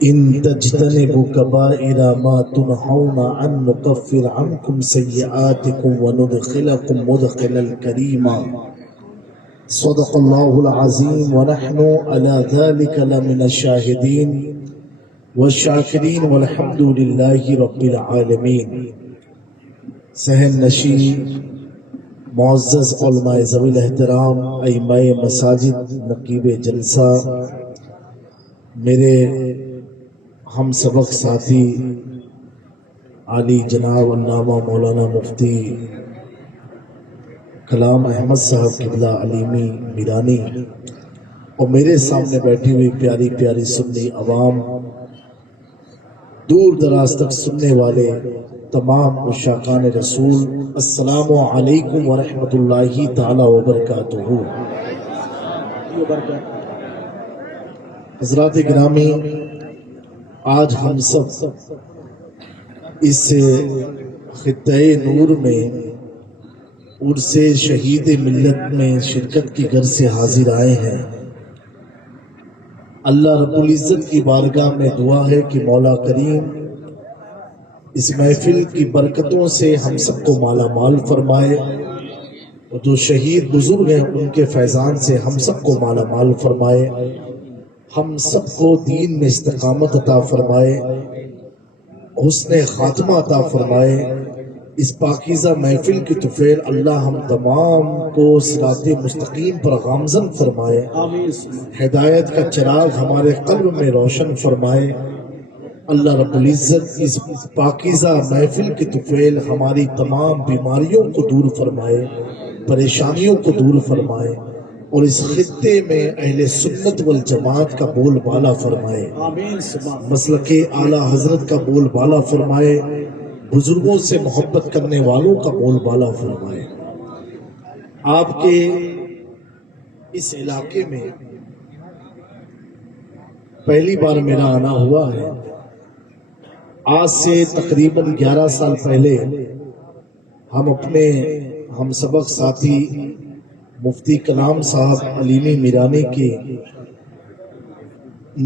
إن تجتنبوا كبائر ما تنهون عنه نكفر عنكم سيئاتكم وندخلكم مدخلا كريما. صدق الله العظيم ونحن على ذلك لمن الشاهدين والشاكرين والحمد لله رب العالمين. سہن نشین معزز علماء ذوی الاحترام، ائمہ مساجد، نقیب جلسہ، میرے ہم سبق ساتھی عالی جناب علامہ مولانا مفتی کلام احمد صاحب قبلہ علیمی میرانی، اور میرے سامنے بیٹھی ہوئی پیاری پیاری سنی عوام، دور دراز تک سننے والے تمام عشاقان رسول، السلام علیکم ورحمۃ اللہ تعالی وبرکاتہ۔ حضرات گرامی، آج ہم سب اس خطۂ نور میں عرس شہید ملت میں شرکت کی غرض سے حاضر آئے ہیں۔ اللہ رب العزت کی بارگاہ میں دعا ہے کہ مولا کریم اس محفل کی برکتوں سے ہم سب کو مالا مال فرمائے، اور جو شہید بزرگ ہیں ان کے فیضان سے ہم سب کو مالا مال فرمائے، ہم سب کو دین میں استقامت عطا فرمائے، حسن خاتمہ عطا فرمائے۔ اس پاکیزہ محفل کی طفیل اللہ ہم تمام کو صراط مستقیم پر گامزن فرمائے، ہدایت کا چراغ ہمارے قلب میں روشن فرمائے۔ اللہ رب العزت اس پاکیزہ محفل کی طفیل ہماری تمام بیماریوں کو دور فرمائے، پریشانیوں کو دور فرمائے، اور اس خطے میں اہل سنت والجماعت کا بول بالا فرمائے، مسلک اعلیٰ حضرت کا بول بالا فرمائے، بزرگوں سے محبت کرنے والوں کا بول بالا فرمائے۔ آپ کے اس علاقے میں پہلی بار میرا آنا ہوا ہے۔ آج سے تقریباً 11 سال پہلے ہم اپنے ہم سبق ساتھی مفتی کلام صاحب علیمی میرانی کی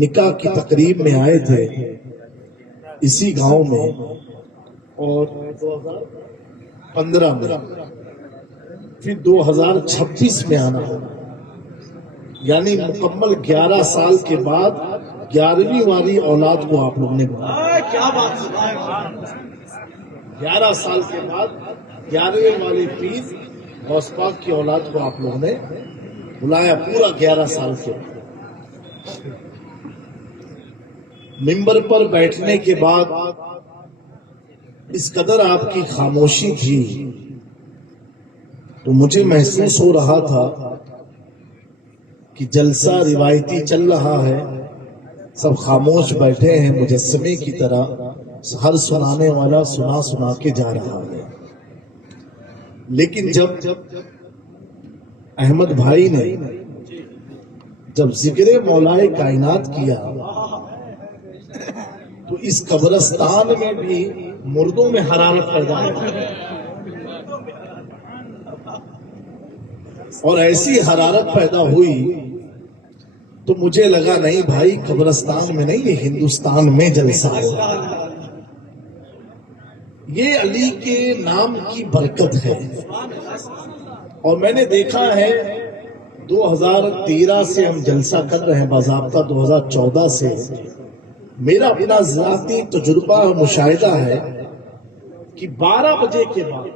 نکاح کی تقریب میں آئے تھے اسی گاؤں میں، اور 2015 میں، پھر 2026 میں آنا ہے، یعنی مکمل 11 سال کے بعد 11ویں والی اولاد کو آپ لوگ نے بلایا۔ 11 سال کے بعد 11ویں والی پیر غوث پاک کی اولاد کو آپ لوگوں نے بلایا، پورا 11 سال کے بعد۔ منبر پر بیٹھنے کے بعد اس قدر آپ کی خاموشی تھی تو مجھے محسوس ہو رہا تھا کہ جلسہ روایتی چل رہا ہے، سب خاموش بیٹھے ہیں مجسمے کی طرح، ہر سنانے والا سنا سنا کے جا رہا ہے۔ لیکن جب احمد بھائی نے جب ذکر مولائے کائنات کیا تو اس قبرستان میں بھی مردوں میں حرارت پیدا ہوئی، اور ایسی حرارت پیدا ہوئی تو مجھے لگا نہیں بھائی قبرستان میں نہیں، یہ ہندوستان میں جلسہ ہو۔ یہ علی کے نام کی برکت ہے، اور میں نے دیکھا ہے 2013 سے ہم جلسہ کر رہے ہیں، باضابطہ 2014 سے۔ میرا اپنا ذاتی تجربہ اور مشاہدہ ہے کہ 12 بجے کے بعد،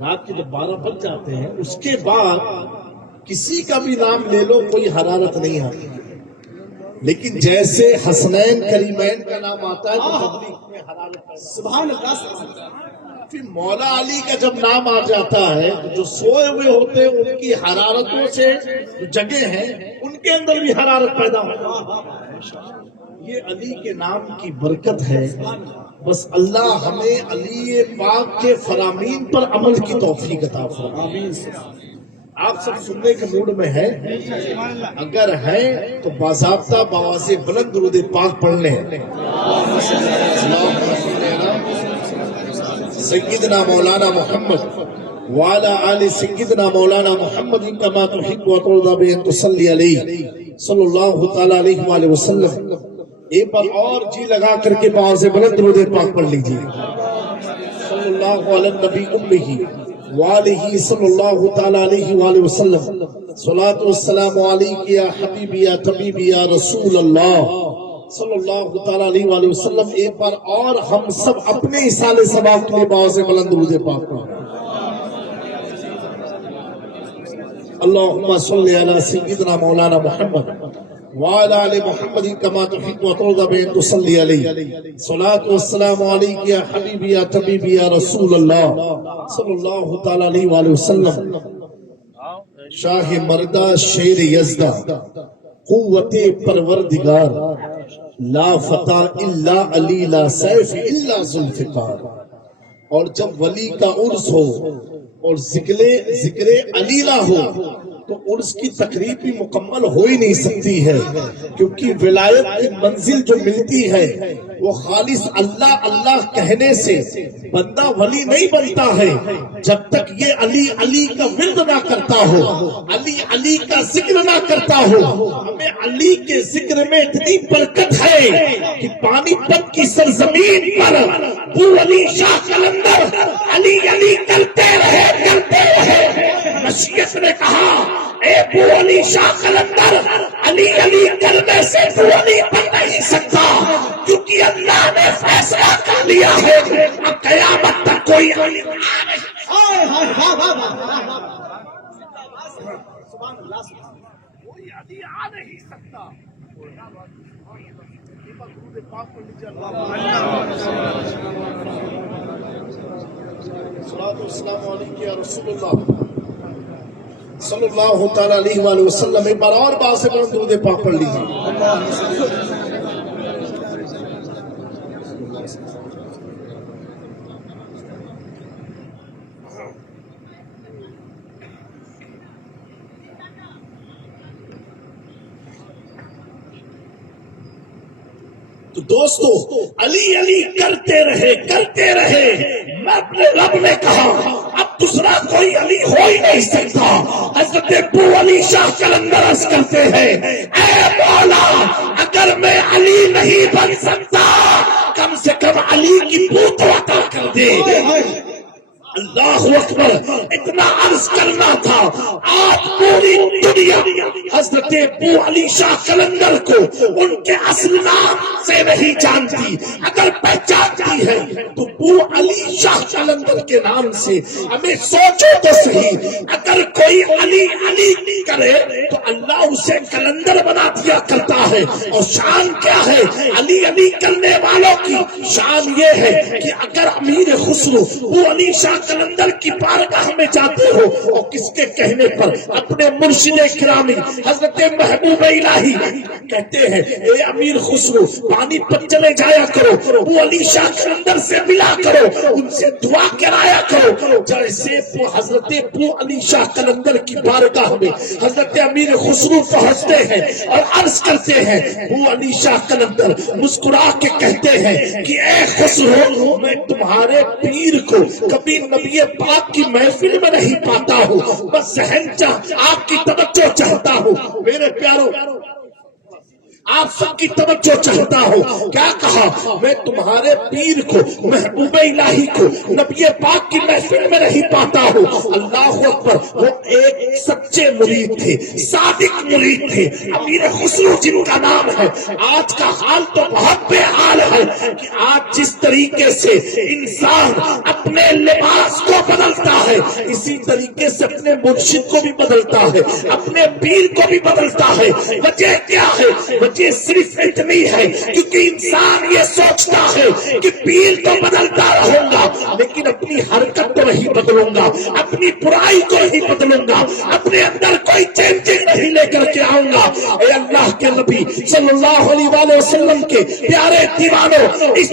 رات کے جب 12 بج جاتے ہیں، اس کے بعد کسی کا بھی نام لے لو کوئی حرارت نہیں آتی، لیکن جیسے حسنین کریمین کا نام آتا ہے تو تبلیغ میں حرارت، سبحان اللہ۔ پھر مولا علی کا جب نام آ جاتا ہے تو جو سوئے ہوئے ہوتے ہیں ان کی حرارتوں سے جو جگہ ہیں ان کے اندر بھی حرارت پیدا ہوتی ہے۔ یہ علی کے نام کی برکت ہے۔ بس اللہ ہمیں علی پاک کے فرامین پر عمل کی توفیق عطا فرمائے۔ آپ سب سننے کے موڈ میں ہے؟ اگر ہے تو باضابطہ بآواز بلند درود پاک پڑھ لیں۔ سیدنا مولانا محمد وعلى آل سیدنا مولانا محمد کما تحب وترضى بأن تصلي علیہ صلی اللہ تعالی علیہ وآلہ وسلم ایک بار اور جی لگا کر کے باہر سے بلند درود پاک پڑھ لیجیے. صلی اللہ علی النبی امہ وآلہ صلی اللہ تعالی علیہ وآلہ وسلم. صلاۃ والسلام علیک یا حبیبی یا طبیبی یا رسول اللہ صلی اللہ تعالی علیہ وآلہ وسلم. ایک بار اور ہم سب اپنے ایصال ثواب کے لیے باہر سے بلند درود پاک پڑھیں. اللہم صلی علی سیدنا مولانا محمد وعلی آل محمد کما تحب و ترضى بأن تصلی علیہ. صلاۃ والسلام علیک یا حبیبی یا طبیبی یا رسول اللہ صلی اللہ تعالی علیہ وآلہ وسلم. شاہ مردہ شیر یزدہ قوت پروردگار لا فتح الا علی لا سیف الا ذوالفقار. اور جب ولی کا عرس ہو اور ذکر علی نہ ہو تو عرس کی تقریب بھی مکمل ہو ہی نہیں سکتی ہے، کیونکہ ولایت کی منزل جو ملتی ہے وہ خالص اللہ اللہ کہنے سے بندہ ولی نہیں بنتا ہے جب تک یہ علی علی کا ورد نہ کرتا ہو، علی علی کا ذکر نہ کرتا ہو. ہمیں علی کے ذکر میں اتنی برکت ہے کہ پانی پت کی سرزمین پر ابو علی شاہ قلندر علی علی کرتے رہے. نصیحت نے کہا اے ابو علی شاہ قلندر علی علی کرنے سے ابو علی بن نہیں سکتا، کیونکہ اللہ نے فیصلہ کر لیا ہے اب قیامت تک کوئی علی آ نہیں سکتا. صلاۃ والسلام علیک یا رسول اللہ صلی اللہ تعالی علیہ وآلہ وسلم. ایک بار اور بات سے بلند درود پاک پڑھ لیجیے. تو دوستو علی علی کرتے رہے. میں اپنے رب نے کہا اب دوسرا کوئی علی ہو ہی نہیں سکتا. حضرت ابو علی شاہ قلندر عرض کرتے ہیں اے مولا اگر میں علی نہیں بن سکتا کم سے کم علی کی بو تو عطا کر دے. اللہ اکبر. اتنا عرض کرنا تھا. آج پوری دنیا حضرت ابو علی شاہ قلندر کو ان کے اصل نام سے نہیں جانتی، اگر پہچانتی ہے تو ابو علی شاہ قلندر کے نام سے. ہمیں سوچو تو صحیح، اگر کوئی علی علی کرے تو اللہ اسے قلندر بنا دیا کرتا ہے. اور شان کیا ہے علی علی کرنے والوں کی؟ شان یہ ہے کہ اگر امیر خسرو ابو علی شاہ قلندر کی بارگاہ میں جاتے ہو اور کس کے کہنے پر اپنے مرشد کرامی حضرت محبوب الہی کہتے ہیں اے امیر خسرو پانی پر چلے جایا کرو، ابو علی شاہ قلندر سے ملا کرو، ان سے دعا کرایا کرو. جیسے حضرت ابو علی شاہ قلندر کی بارگاہ میں حضرت امیر خسرو پہنچتے ہیں اور عرض کرتے ہیں ابو علی شاہ قلندر مسکرا کے کہتے ہیں کہ اے خسرو میں تمہارے پیر کو کبھی نبی پاک کی محفل میں نہیں پاتا ہوں، بس ذہن آپ کی توجہ چاہتا ہوں. میرے پیارو آپ سب کی توجہ چاہتا ہوں. کیا کہا؟ میں تمہارے پیر کو محبوب الہی کو نبی پاک کی محفل میں نہیں پاتا ہوں. اللہ اکبر. وہ ایک سچے مرید تھے، صادق مرید تھے، امیر خسرو جن کا نام ہے. آج کا حال تو بہت بے حال ہے کہ آج جس طریقے سے انسان اپنے لباس کو بدلتا ہے اسی طریقے سے اپنے مرشد کو بھی بدلتا ہے، اپنے پیر کو بھی بدلتا ہے. وجہ کیا ہے؟ وجہ صرف اتنی ہے کیونکہ انسان یہ سوچتا ہے کہ پیر تو بدلتا رہوں گا لیکن اپنی حرکت تو نہیں بدلوں گا، اپنی برائی کو نہیں بدلوں گا، اپنے اندر کوئی چینجنگ نہیں لے کر کے آؤں گا. اے اللہ کے نبی صلی اللہ علیہ وآلہ وسلم کے پیارے دیوانوں، اس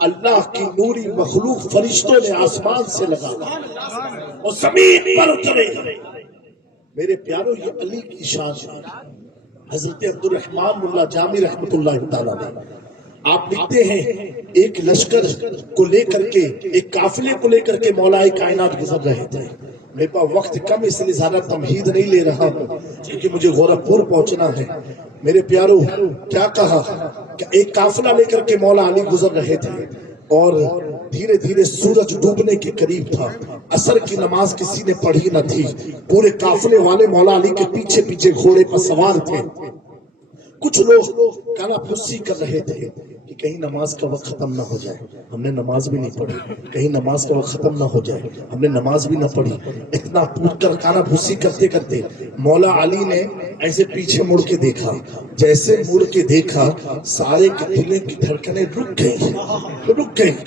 اللہ کی نوری مخلوق فرشتوں نے آسمان سے لگا اور زمین پر اترے. میرے پیاروں یہ علی کی شان ہے. حضرت عبدالرحمن ملا جامی رحمت اللہ تعالیٰ نے آپ لکھتے ہیں ایک لشکر کو لے کر کے ایک قافلے کو لے کر کے مولا کائنات گزر رہے تھے. میرے پاس وقت کم اس لیے زیادہ تمہید نہیں لے رہا ہوں کیونکہ مجھے گورکھپور پہنچنا ہے. میرے پیاروں کیا کہا کہ ایک قافلہ لے کر کے مولا علی گزر رہے تھے اور دھیرے دھیرے سورج ڈوبنے کے قریب تھا. عصر کی نماز کسی نے پڑھی نہ تھی. پورے قافلے والے مولا علی کے پیچھے پیچھے گھوڑے پر سوار تھے. کچھ لوگ کانا پھسی کر رہے تھے کہ کہیں نماز کا وقت ختم نہ ہو جائے. ہم نے نماز بھی نہیں پڑھی. کہیں نماز کا وقت ختم نہ ہو جائے. ہم نے نماز بھی نہ پڑھی. اتنا پوچھ کر کانا پھسی کرتے کرتے مولا علی نے ایسے پیچھے مڑ کے دیکھا. جیسے مڑ کے دیکھا سارے کے دلوں کی دھڑکنیں رک گئی.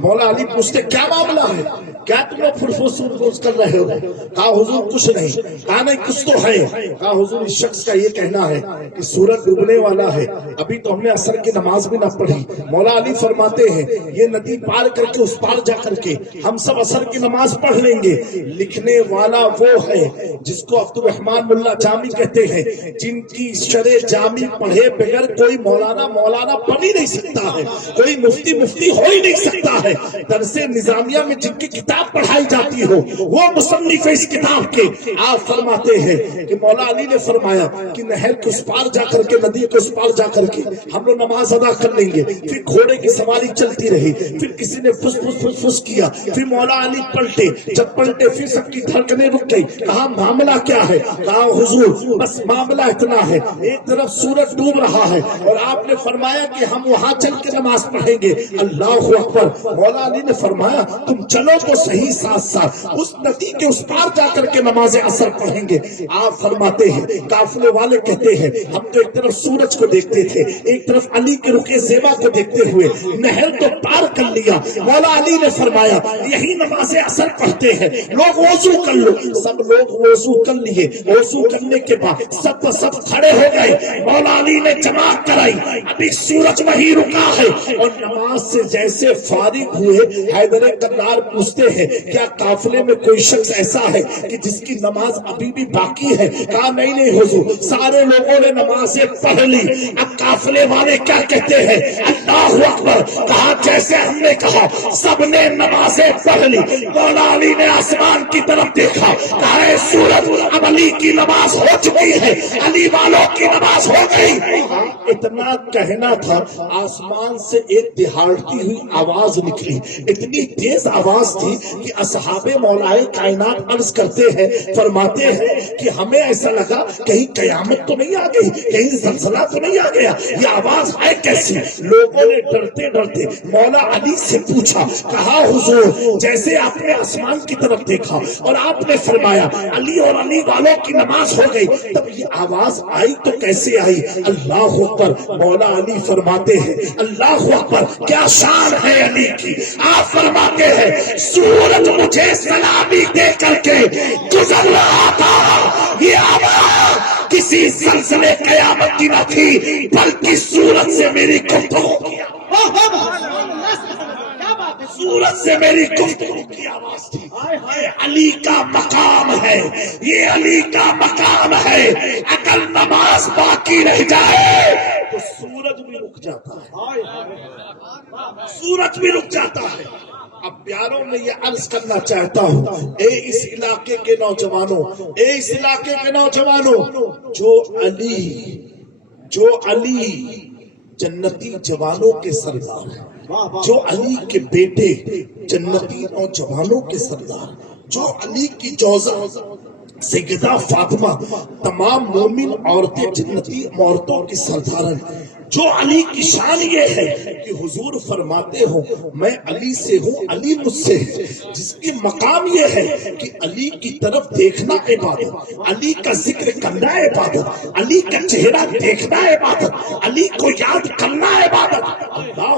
مولا علی پوچھتے کیا معاملہ ہے, کیا تم لوگ فرفوس کر رہے ہو؟ کہا حضور کچھ نہیں. کہا نہیں کچھ تو ہے. کہا حضور اس شخص کا یہ کہنا ہے کہ سورج ڈوبنے والا ہے, ابھی تو ہم نے عصر کی نماز بھی نہ پڑھی. مولا علی فرماتے ہیں یہ ندی پار کر کے اس پار جا کر کے ہم سب عصر کی نماز پڑھ لیں گے. لکھنے والا وہ ہے جس کو عبدالرحمن ملا جامی کہتے ہیں, جن کی شرح جامی پڑھے بغیر کوئی مولانا بن ہی نہیں سکتا ہے, کوئی مفتی ہو ہی نہیں سکتا ہے. درس نظامیہ میں جن کی کتاب پڑھائی جاتی ہو وہ مصنف اس کتاب کے. آپ فرماتے ہیں کہ مولا علی نے فرمایا کہ نہر کے اس پار جا کر کے, ندی کے اس پار جا کر کے ہم لوگ نماز ادا کر لیں گے. پھر گھوڑے کی سواری چلتی رہی. پھر کسی نے فس کیا. پھر مولا علی پلٹے. جب پلٹے پھر سب کی دھڑکنیں رک گئی. کہا معاملہ کیا ہے؟ کہا حضور بس معاملہ اتنا ہے, ایک طرف سورج ڈوب رہا ہے اور آپ نے فرمایا کہ ہم وہاں چل کے نماز پڑھیں گے. اللہ اکبر. مولا علی نے فرمایا تم چلو تو صحیح ساتھ ساتھ اس ندی کے اس پار جا کر کے نماز عصر پڑھیں گے. آپ فرماتے ہیں قافلے والے کہتے ہیں ہم تو ایک طرف سورج کو دیکھتے تھے, ایک طرف علی کے رخ زیبا کو دیکھتے ہوئے نہر تو پار کر لیا. مولا علی نے فرمایا یہی نماز عصر پڑھتے ہیں, لوگ وضو کر لو. سب لوگ وضو کر لیے. وضو کرنے کے بعد سب کھڑے ہو گئے. مولا علی نے جماعت کرائی. ابھی سورج وہی رکا ہے اور نماز سے جیسے فارغ ہوئے حیدر کرار پوچھتے ہیں کیا قافلے میں کوئی شخص ایسا ہے کہ جس کی نماز ابھی بھی باقی ہے؟ کہا نہیں حضور, سارے لوگوں نے نمازیں پڑھ لی. اب قافلے والے کیا کہتے ہیں؟ اللہ اکبر. کہا جیسے ہم نے کہا سب نے نمازیں پڑھ لی. مولا علی نے آسمان کی طرف دیکھا. کہا اے سورج اب علی کی نماز ہو چکی ہے, علی والوں کی نماز ہو گئی. اتنا کہنا تھا آسمان سے ایک دہاڑتی ہوئی آواز نکلی. اتنی تیز آواز تھی کہ اصحاب مولا کائنات عرض کرتے ہیں, فرماتے ہیں کہ ہمیں ایسا لگا کہیں قیامت تو نہیں آ گئی, کہیں زلزلہ تو نہیں آ گیا, یہ آواز ہے کیسی؟ لوگوں نے ڈرتے ڈرتے مولا علی سے پوچھا. کہا حضور جیسے آپ نے آسمان کی طرف دیکھا اور آپ نے فرمایا علی اور علی والوں کی نماز ہو گئی, تب یہ آواز آئی تو کیسے آئی؟ اللہ اکبر. مولا علی فرماتے ہیں اللہ اکبر کیا شان ہے علی کی. آپ فرماتے ہیں سورج مجھے سلامی دے کر کے گزر رہا تھا, یہ آواز کسی زلزلے قیامت کی نہ تھی بلکہ سورج سے میری گفتگو کی سورج سے میری گفتگو کی آواز تھی. یہ علی کا مقام ہے, یہ علی کا مقام ہے. اگر نماز باقی رہ جائے تو سورج بھی رک جاتا ہے, سورج بھی رک جاتا ہے. اب پیاروں میں یہ عرض کرنا چاہتا ہوں اے اس علاقے کے نوجوانوں, اے اس علاقے کے نوجوانوں, جو علی جنتی جوانوں کے سردار, جو علی کے بیٹے جنتی نوجوانوں کے سردار, جو علی کی جوزہ سیدہ فاطمہ تمام مومن عورتیں جنتی عورتوں کی سردار ہیں. جو علی کی شان یہ ہے کہ حضور فرماتے ہو میں علی سے ہوں, علی مجھ سے ہے. جس کی مقام یہ ہے کہ علی کی طرف دیکھنا عبادت, علی کا ذکر کرنا عبادت, علی کا چہرہ دیکھنا عبادت, علی کو یاد کرنا عبادت. اللہ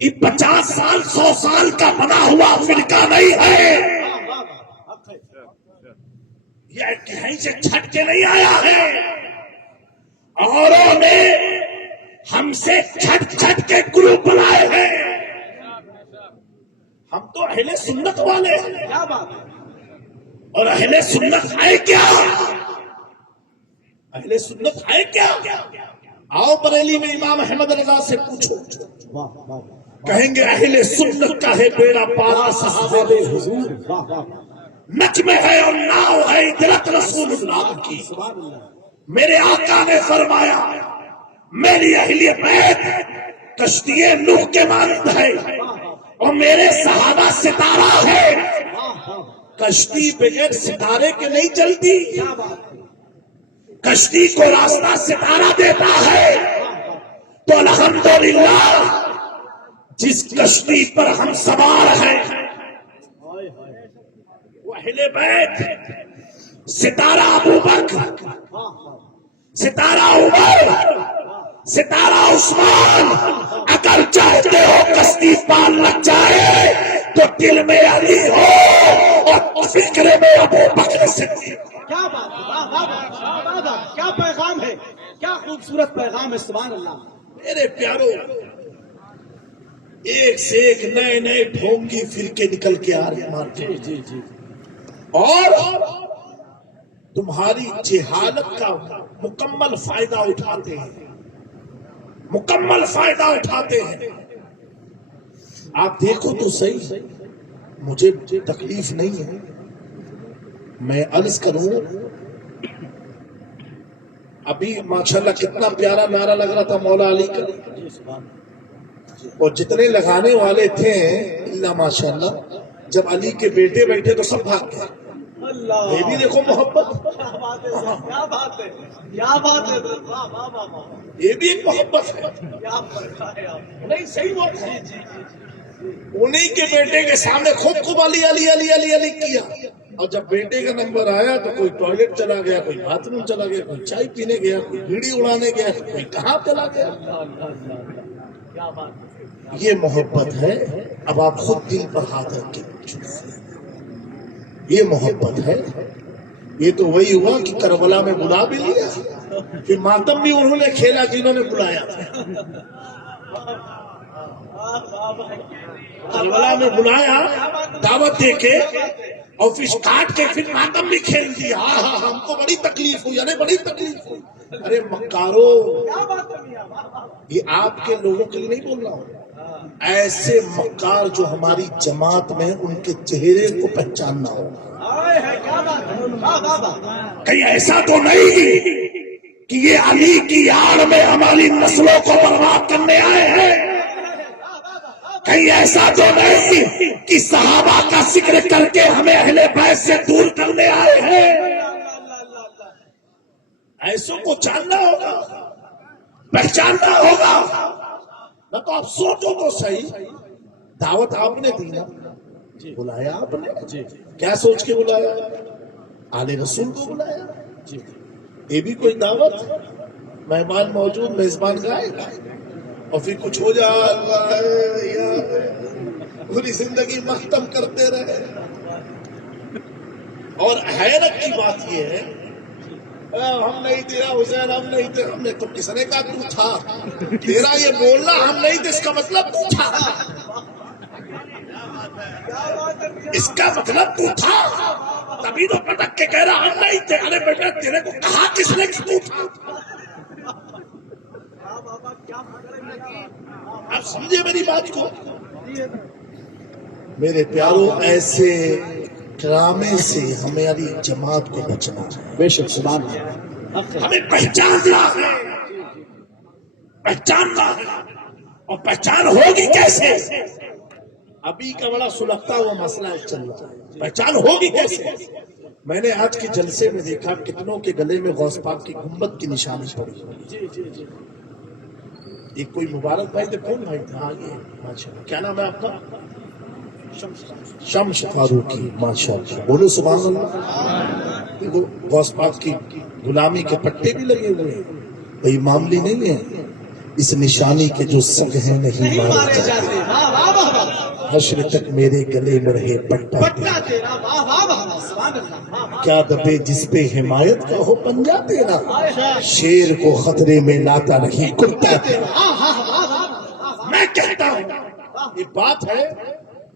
یہ 50 سال 100 سال کا بنا ہوا فرقہ نہیں ہے، یہ کہیں سے چھٹ کے نہیں آیا ہے، اوروں نے ہم سے چھٹ چھٹ کے گروپ بنائے ہیں۔ ہم تو اہل سنت والے ہیں، کیا بات ہے، اور اہل سنت ہے کیا؟ اہل سنت ہے کیا؟ آؤ بریلی میں امام احمد رضا سے پوچھو، واہ واہ کہیں گے اہل سنت کا ہے بیڑا پارا صحابہ حضور، واہ واہ نجم ہے اور ناؤ ہے اجرت رسول اللہ کی۔ سبحان اللہ، میرے آقا نے فرمایا میری اہل بیت کشتی نوح کے مانند ہے اور میرے صحابہ ستارہ ہے۔ واہ واہ کشتی بغیر ستارے کے نہیں چلتی، کیا بات ہے، کشتی کو راستہ ستارہ دیتا ہے۔ تو الحمدللہ جس کشتی پر ہم سوار ہیں ہائے ہائے، وہ اہل بیت، ستارہ ابو بکر، واہ واہ ستارہ عمر، ستارہ عثمان۔ اگر چاہتے ہو کشتی پار لگ جائے تو دل میں علی ہو اور فکر میں ابو بکر صدیق۔ کیا بات ہے، واہ واہ واہ واہ واہ، کیا پیغام ہے، کیا خوبصورت پیغام ہے، سبحان اللہ۔ میرے پیارو، ایک سے ایک نئے نئے ڈھونگی فرقے نکل کے آ رہے مارتے ہیں، جی جی، اور تمہاری جہالت کا مکمل فائدہ اٹھاتے ہیں، مکمل فائدہ اٹھاتے ہیں۔ آپ دیکھو تو صحیح، مجھے تکلیف نہیں ہے، میں عرض کروں ابھی ماشاءاللہ کتنا پیارا نعرہ لگ رہا تھا مولا علی کا، جی سبحان اور جتنے لگانے والے تھے اللہ ماشاءاللہ جب علی کے بیٹے بیٹھے تو سب بھاگ گئے۔ اللہ، یہ بھی دیکھو محبت، کیا بات ہے، کیا بات ہے، کیا بات ہے، واہ واہ واہ واہ، یہ بھی ایک محبت ہے۔ کیا فرقہ ہے آپ، نہیں صحیح بات ہے، جی جی جی، انہی کے بیٹے کے سامنے خوب خوب علی علی علی علی علی کیا، اور جب بیٹے کا نمبر آیا تو کوئی ٹوائلٹ چلا گیا، کوئی باتھ روم چلا گیا، کوئی چائے پینے گیا، کوئی بیڑی اڑانے گیا، کوئی کہاں چلا گیا۔ اللہ اللہ اللہ، کیا بات ہے، یہ محبت ہے۔ اب آپ خود دل پر ہاتھ رکھ کے پوچھو، یہ محبت ہے؟ یہ تو وہی ہوا کہ کربلا میں بلا بھی لیا، پھر ماتم بھی انہوں نے کھیلا جنہوں نے بلایا تھا۔ کربلا میں بلایا دعوت دے کے اور فش کاٹ کے پھر ماتم بھی کھیل دیا۔ ہاں ہم کو بڑی تکلیف ہوئی، ارے بڑی تکلیف ہوئی۔ ارے مکارو، کیا بات ہے میاں، واہ واہ، یہ آپ کے لوگوں کے لیے نہیں بول رہا ہوں، ایسے مکار جو ہماری جماعت میں ان کے چہرے کو پہچاننا ہوگا۔ ہائے ہے، کیا بات ہے، واہ واہ واہ، کہیں ایسا تو نہیں کہ یہ علی کی آڑ میں ہماری نسلوں کو برباد کرنے آئے ہیں؟ کہیں ایسا تو نہیں کہ صحابہ کا ذکر کر کے ہمیں اہل بیت سے دور کرنے آئے ہیں؟ ایسوں کو جاننا ہوگا، پہچاننا ہوگا، نہ تو آپ سوچو تو صحیح، دعوت آپ نے دی نا، بلایا آپ نے، کیا سوچ کے بلایا؟ آل رسول کو بلایا، یہ بھی کوئی دعوت؟ مہمان موجود، میزبان گائے اور پھر کچھ ہو جائے پوری زندگی مختم کرتے رہے۔ اور حیرت کی بات یہ ہے، ہم نہیں تیرا حسین، ہم نہیں تھے، ہم نے تو کس نے کہا تو تھا، تیرا یہ بولنا ہم نہیں تھے اس کا مطلب تو تھا، اس کا مطلب تو تھا، تبھی تو پٹک کے کہہ رہا ہم نہیں تھے۔ ارے بیٹا تیرے کو کہا کس نے کہ تو تھا؟ آپ سمجھے میری بات کو؟ میرے پیاروں، ایسے ڈرامے سے ہماری جماعت کو بچنا ہے، بے شک، سبحان اللہ، ہمیں پہچاننا ہے، پہچاننا ہے، اور پہچان ہوگی کیسے؟ ابھی کا بڑا سلگتا ہوا مسئلہ چل رہا ہے، پہچان ہوگی کیسے؟ میں نے آج کے جلسے میں دیکھا کتنوں کے گلے میں غوث پاک کی گنبد کی نشانی پڑی ہوئی۔ ایک کوئی مبارک بھائی تھے، کون بھائی تھا؟ آگے ماشاءاللہ، کیا نام ہے آپ کا؟ شمس فاروقی، ماشاءاللہ، بولو سبحان اللہ۔ دیکھو غوث پاک کی غلامی کے پٹے بھی لگے ہوئے ہیں، بھائی معاملی نہیں ہے، اس نشانی کے جو سنگ ہیں نہیں نہیں مارے مارے جاتے، جاتے، واہ واہ واہ واہ، حشر تک میرے گلے میں رہے پٹا پٹا تیرا، واہ واہ واہ واہ، سبحان اللہ، واہ واہ، کیا دبے جس پہ حمایت کا ہو پنجہ تیرا، ہائے ہائے، شیر کو خطرے میں لاتا نہیں کتا تیرا۔ ہاں ہاں واہ واہ واہ، میں کہتا ہوں یہ بات ہے،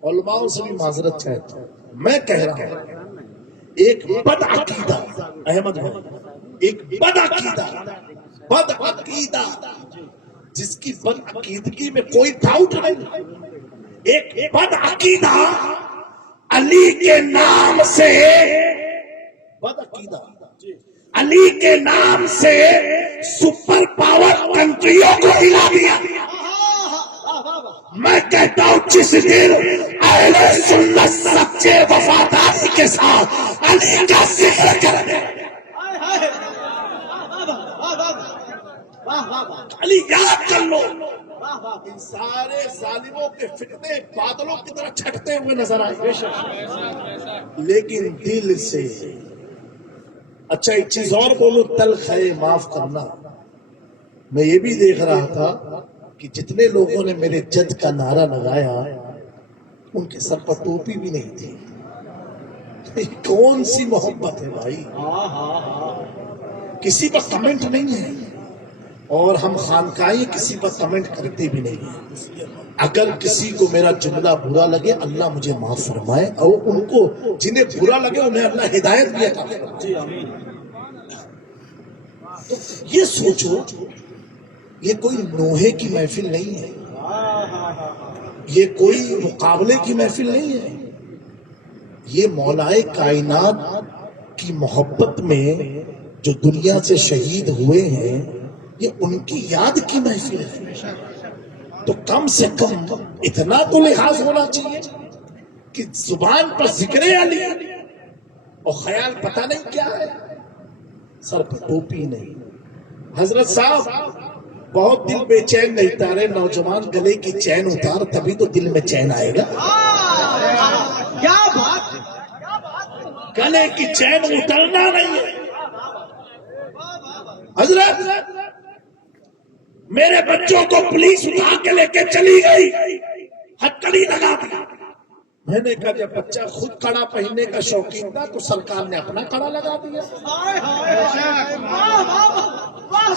علماء سے بھی معذرت چاہتا ہوں، میں کہہ رہا ہوں ایک بد عقیدہ، احمد بھائی، ایک بد عقیدہ جس کی بد عقیدگی میں کوئی ڈاؤٹ نہیں، ایک بد عقیدہ علی کے نام سے، بد عقیدہ علی کے نام سے سپر پاور کنٹریوں کو ہلا دیا۔ میں کہتا ہوں جس دن اہل سنت سچے وفاداری کے ساتھ علی کا ذکر کریں، علی یاد کر لو، ان سارے ظالموں کے فتنے بادلوں کی طرح چھٹتے ہوئے نظر آئے، لیکن دل سے۔ اچھا ایک چیز اور بولو، تلخ ہے معاف کرنا۔ میں یہ بھی دیکھ رہا تھا کہ جتنے لوگوں نے میرے جد کا نعرہ لگایا ان کے سر پر ٹوپی بھی نہیں تھی۔ کون سی محبت ہے بھائی، کسی پر کمنٹ نہیں ہے، اور ہم خانقاہیں کسی پر کمنٹ کرتے بھی نہیں ہیں۔ اگر کسی کو میرا جملہ برا لگے اللہ مجھے معاف فرمائے، اور ان کو جنہیں برا لگے انہیں اللہ ہدایت بھی عطا فرمائے۔ تو یہ سوچو، یہ کوئی نوحے کی محفل نہیں ہے، یہ کوئی مقابلے کی محفل نہیں ہے، یہ مولائے کائنات کی محبت میں جو دنیا سے شہید ہوئے ہیں یہ ان کی یاد کی محفل ہے۔ تو کم سے کم اتنا تو لحاظ ہونا چاہیے کہ زبان پر ذکر علی اور خیال پتہ نہیں کیا ہے، سر پر ٹوپی نہیں۔ حضرت صاحب بہت دل بے چین نہیں تارے، نوجوان گلے کی چین اتار تبھی تو دل میں چین آئے گا۔ کیا بات، گلے کی چین اترنا نہیں ہے۔ حضرت میرے بچوں کو پولیس اٹھا کے لے کے چلی گئی، ہتھکڑی لگا دی۔ میں نے کہا جب بچہ خود کڑا پہننے کا شوقین تھا تو سرکار نے اپنا کڑا لگا دیا۔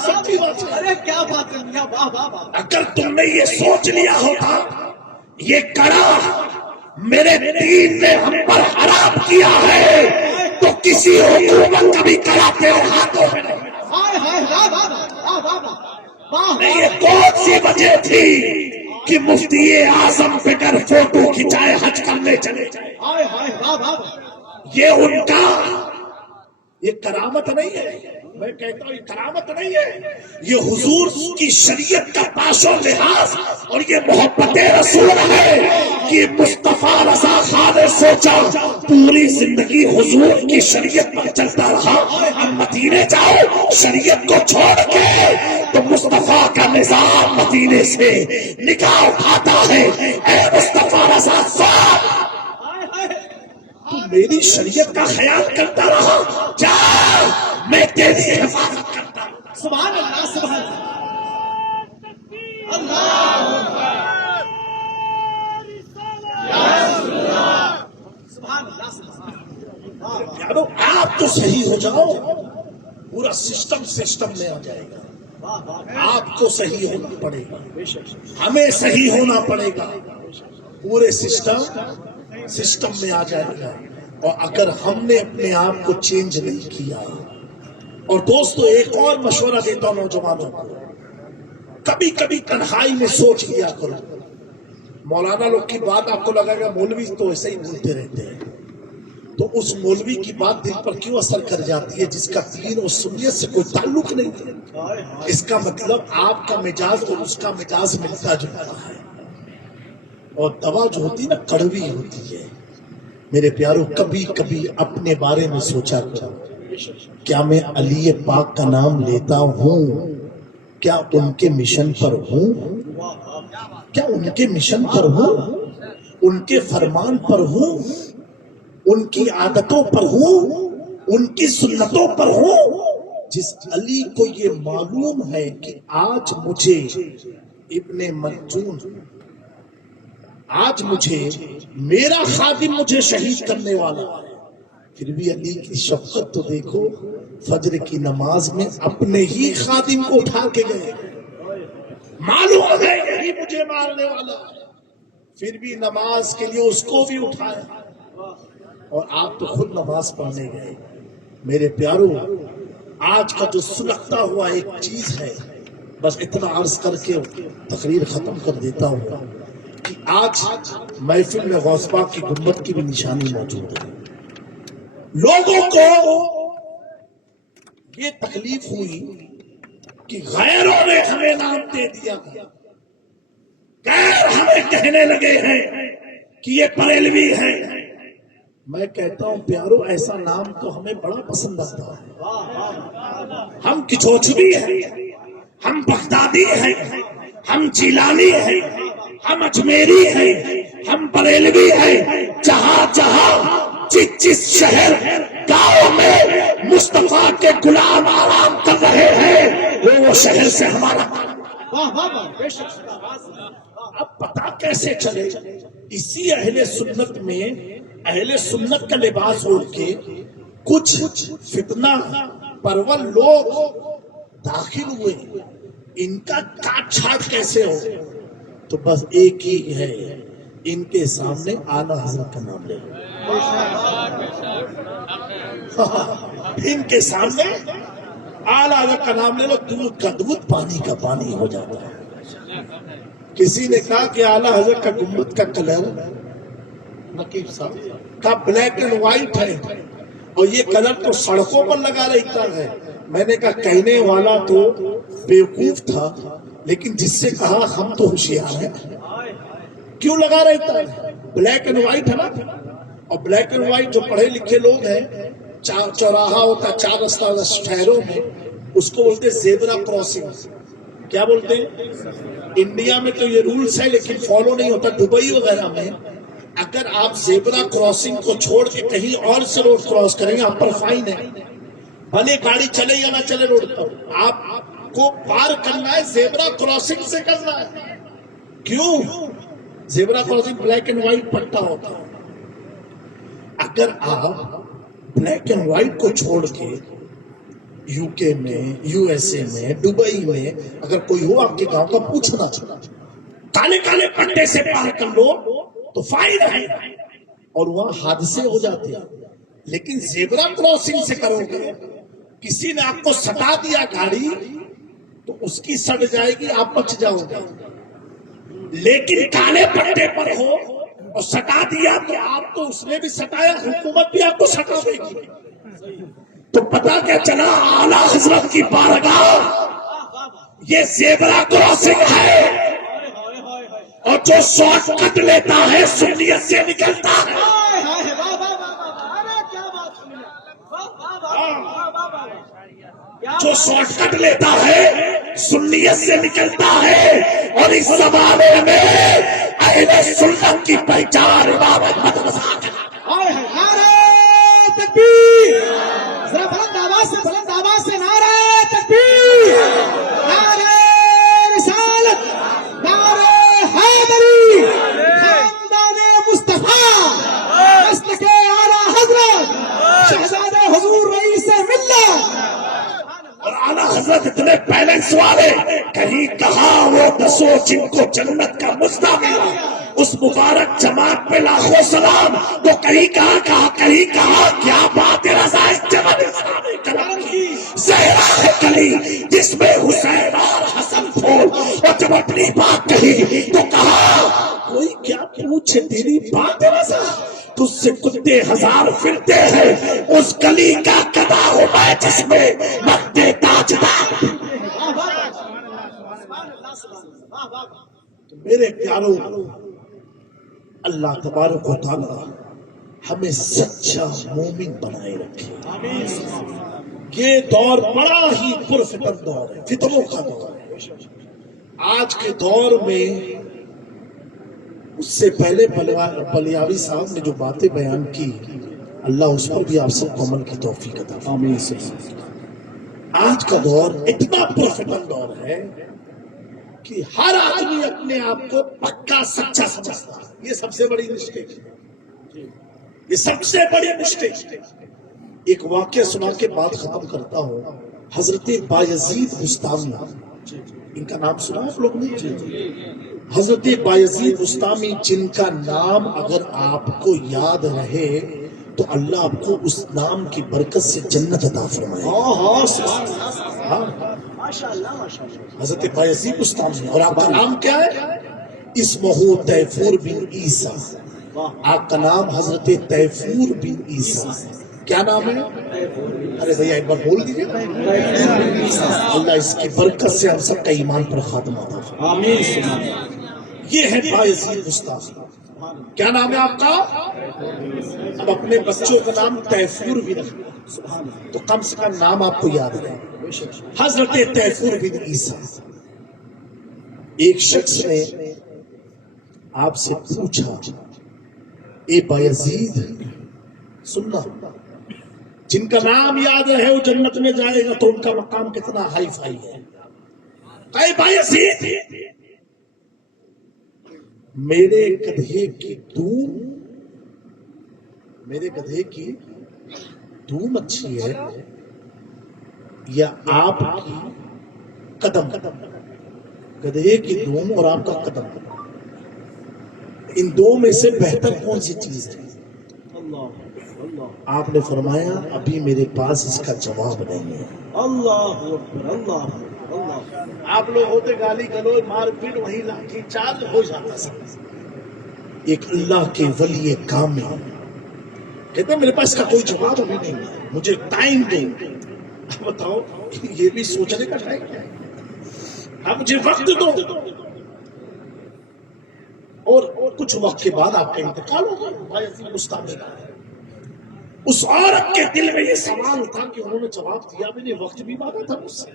سچی بات ہے، ارے کیا بات ہے میاں، واہ واہ واہ، اگر تم نے یہ سوچ لیا ہوتا یہ کڑا میرے دین نے ہم پر حرام کیا ہے تو کسی حکومت کا بھی کڑا تیرے ہاتھوں میں نہیں۔ ہائے ہائے، واہ واہ واہ واہ واہ واہ، یہ کون سی وجہ تھی کہ مفتی اعظم بغیر فوٹو کھچائے حج کرنے چلے جائے؟ ہائے ہائے، واہ واہ واہ، یہ ان کا، یہ کرامت نہیں ہے۔ میں کہتا ہوں یہ کرامت نہیں ہے، یہ حضور کی شریعت کا پاس و لحاظ اور یہ محبت رسول ہے کہ مصطفیٰ رضا خان نے سوچا پوری زندگی حضور کی شریعت پر چلتا رہا، اب مدینے جاؤ شریعت کو چھوڑ کے تو مصطفیٰ کا نظام مدینے سے نکاح اٹھاتا ہے۔ اے مصطفیٰ رضا صاحب تو میری شریعت کا خیال کرتا رہا، جا میں تیری حفاظت کرتا ہوں۔ سبحان اللہ، سبحان اللہ، یارو آپ تو صحیح ہو جاؤ، پورا سسٹم میں آ جائے گا۔ آپ کو صحیح ہونا پڑے گا، ہمیں صحیح ہونا پڑے گا، پورے سسٹم میں آ جائے گا۔ اور اگر ہم نے اپنے آپ کو چینج نہیں کیا، اور دوستو ایک اور مشورہ دیتا ہوں نوجوانوں کو، کبھی کبھی تنہائی میں سوچ لیا کرو۔ مولانا لوگ کی بات آپ کو لگا گا مولوی تو ایسے ہی بولتے رہتے ہیں، تو اس مولوی کی بات دل پر کیوں اثر کر جاتی ہے جس کا دین اور سنیت سے کوئی تعلق نہیں ہے؟ اس کا مطلب آپ کا مزاج اور اس کا مزاج ملتا جلتا ہے، اور دوا جو ہوتی ہے نا کڑوی ہوتی ہے۔ میرے پیارو کبھی کبھی اپنے بارے میں سوچا کرو، کیا میں علی پاک کا نام لیتا ہوں؟ کیا ان کے مشن پر ہوں؟ کیا ان کے مشن پر ہوں؟ ان کے فرمان پر ہوں؟ ان کی عادتوں پر ہوں؟ ان کی سنتوں پر ہوں؟ جس علی کو یہ معلوم ہے کہ آج مجھے ابن مرجون، آج مجھے میرا خادم مجھے شہید کرنے والا ہے، پھر بھی علی کی شفقت تو دیکھو، فجر کی نماز میں اپنے ہی خادم کو اٹھا کے گئے، معلوم ہے یہی مجھے مارنے والا ہے، پھر بھی نماز کے لیے اس کو بھی اٹھایا، اور آپ تو خود نماز پڑھنے گئے۔ میرے پیارو، آج کا جو سلگتا ہوا ایک چیز ہے، بس اتنا عرض کر کے تقریر ختم کر دیتا ہوں کہ آج محفل میں غوث پاک کی گنبد کی بھی نشانی موجود ہے۔ لوگوں کو یہ تکلیف ہوئی کہ غیروں نے ہمیں نام دے دیا، غیر ہمیں کہنے لگے ہیں کہ یہ بریلوی ہے۔ میں کہتا ہوں پیارو، ایسا نام تو ہمیں بڑا پسند آتا ہے۔ ہم کچوچبی ہیں، ہم بغدادی ہیں، ہم جیلانی ہیں، ہم اجمیری ہیں، ہم بریلوی ہیں۔ جہاں جہاں جس شہر گاؤں میں مصطفیٰ کے غلام آرام کر رہے ہیں، وہ شہر سے ہمارا واہ واہ واہ، بے شک۔ اب پتا کیسے چلے؟ اسی اہل سنت میں اہل سنت کا لباس اوڑھ کے کچھ فتنہ پرور لوگ داخل ہوئے، ان کا کاٹ چھاٹ کیسے ہو؟ تو بس ایک ہی ہے، ان کے سامنے اعلیٰ حضرت کا نام لے لو، ان کے سامنے اعلیٰ حضرت کا نام لے لو، دودھ کا دودھ پانی کا پانی ہو جاتا ہے۔ کسی نے کہا کہ اعلیٰ حضرت کا گنبد کا کلر نقیب صاحب کا بلیک اینڈ وائٹ ہے، اور یہ کلر تو سڑکوں پر لگا رہتا ہے۔ میں نے کہا کہنے والا تو بیوقوف تھا، لیکن جس سے کہا ہم تو ہوشیار ہیں، کیوں لگا رہتا ہے؟ بلیک اینڈ وائٹ ہے نا، اور بلیک اینڈ وائٹ جو پڑھے لکھے لوگ ہیں، چوراہا ہوتا ہے چار رستہ شہروں میں، اس کو بولتے زیبرا کراسنگ۔ کیا بولتے ہیں؟ انڈیا میں تو یہ رولز ہے لیکن فالو نہیں ہوتا۔ دبئی وغیرہ میں اگر آپ زیبرا کراسنگ کو چھوڑ کے کہیں اور سے روڈ کراس کریں گے، آپ پر فائن ہے، بھلے گاڑی چلے یا نہ چلے روڈ پر، آپ کو پار کرنا ہے زیبرا کراسنگ سے کرنا ہے۔ کیوں؟ Zebra crossing black and white پٹا ہوتا ہے۔ اگر آپ بلیک اینڈ وائٹ کو چھوڑ کے یو کے میں، یو ایس اے میں، دبئی میں اگر کوئی ہو آپ کے گاؤں کا پوچھنا، کالے کالے پٹے سے پار کر لو تو فائن ہے، اور وہاں حادثے ہو جاتے ہیں۔ لیکن زیبرا کراسنگ سے کرو گے، کسی نے آپ کو سٹا دیا گاڑی تو اس کی سٹ جائے گی، آپ بچ جاؤ گے۔ لیکن کالے پٹے پر ہو اور سٹا دیا تو آپ تو اس نے بھی سٹایا، حکومت بھی آپ کو سٹا دے گی۔ تو پتا کیا چلا؟ اعلیٰ حضرت کی بارگاہ یہ زیبرا کراسنگ ہے، اور جو شارٹ کٹ لیتا ہے سنیت سے نکلتا ہے۔ جو شارٹ کٹ لیتا ہے سنیت سے نکلتا ہے، اور اس زمانے میں اہل سنت کی پہچان امام احمد رضا کا۔ نعرہ تکبیر، ذرا بلند آواز سے نعرہ تکبیر، نعرہ رسالت، نعرہ حیدری، خاندان مصطفیٰ، مسلک اعلیٰ حضرت شہزادہ حضور رئیس ملت۔ اور اعلیٰ حضرت اتنے بیلنس والے، کہیں کہاں وہ دسو جن کو جنت کا مژدہ ملا، اس مبارک جماعت پہ لاکھوں سلام، تو کہیں کہاں کیا بات ہے رضا اس جماعت اسلامی کرم کی زہرا ہے کلی جس میں حسین اور حسن پھول، اور جب اپنی بات کہی تو کہا کوئی کیا پوچھے تیری بات ہے رضا، تجھ سے کتے ہزار پھرتے ہیں، اس گلی کا گدھا ہوں میں جس میں مجد تاجدار۔ میرے پیاروں، اللہ تبارک و تعالی ہمیں سچا مومن بنائے رکھے۔ یہ دور بڑا ہی پرفتن دور ہے، فتنوں کا دور ہے۔ آج کے دور میں اس سے پہلے بلیاوی صاحب نے جو باتیں بیان کی، اللہ اس پر بھی آپ سب کو عمل کی توفیق عطا فرمائے۔ آج کا دور اتنا پروفیٹل دور ہے کہ ہر آدمی اپنے آپ کو پکا سچا سمجھتا ہے. یہ سب سے بڑی مسٹیک ہے. یہ سب سے بڑی مسٹیک. ایک واقعہ سنا کے بات ختم کرتا ہوں. حضرت بایزید بستامی، ان کا نام سنا آپ لوگ نے؟ حضرت بایزید بستامی، جن کا نام اگر آپ کو یاد رہے تو اللہ آپ کو اس نام کی برکت سے جنت عطا فرمائے. حضرت بایزید بستامی، اور آپ کا نام کیا ہے؟ اسمہ تیفور بن عیسیٰ. آپ کا نام حضرت تیفور بن عیسیٰ. کیا نام ہے؟ ارے بھیا ایک بار بول دیجیے. اللہ اس کی برکت سے ہم سب کا ایمان پر خاتمہ عطا فرمائے. آمین. یہ ہے بایزید بستامی. کیا نام ہے آپ کا؟ اب اپنے بچوں کا نام تیفور بھی رکھنا تو کم سے کم نام آپ کو یاد رہے. حضرت تیفور بن عیسیٰ. ایک شخص نے آپ سے پوچھا، اے بایزید سننا، جن کا نام یاد رہے وہ جنت میں جائے گا تو ان کا مقام کتنا ہائی فائی ہے. اے بایزید، میرے گدھے کی دھوم اچھی ہے یا آپ کی قدم؟ گدھے کی دھوم اور آپ کا قدم، ان دو میں سے بہتر کون سی چیز ہے؟ آپ نے فرمایا ابھی میرے پاس اس کا جواب نہیں ہے. آپ لوگ ہوتے گالی گلوچ مار پیٹ وہی لاٹھی چارج ہو جاتا سب. ایک اللہ کے ولی کامل کہتے ہیں میرے پاس کا کوئی جواب ابھی نہیں ہے، مجھے ٹائم دو. بتاؤ یہ بھی سوچنے کا ٹائم ہے. مجھے وقت دو. اور کچھ وقت کے بعد آپ کا انتقال ہوگا. اس عورت کے دل میں یہ سوال تھا کہ انہوں نے جواب دیا بھی نہیں، وقت بھی مانگا تھا مجھ سے.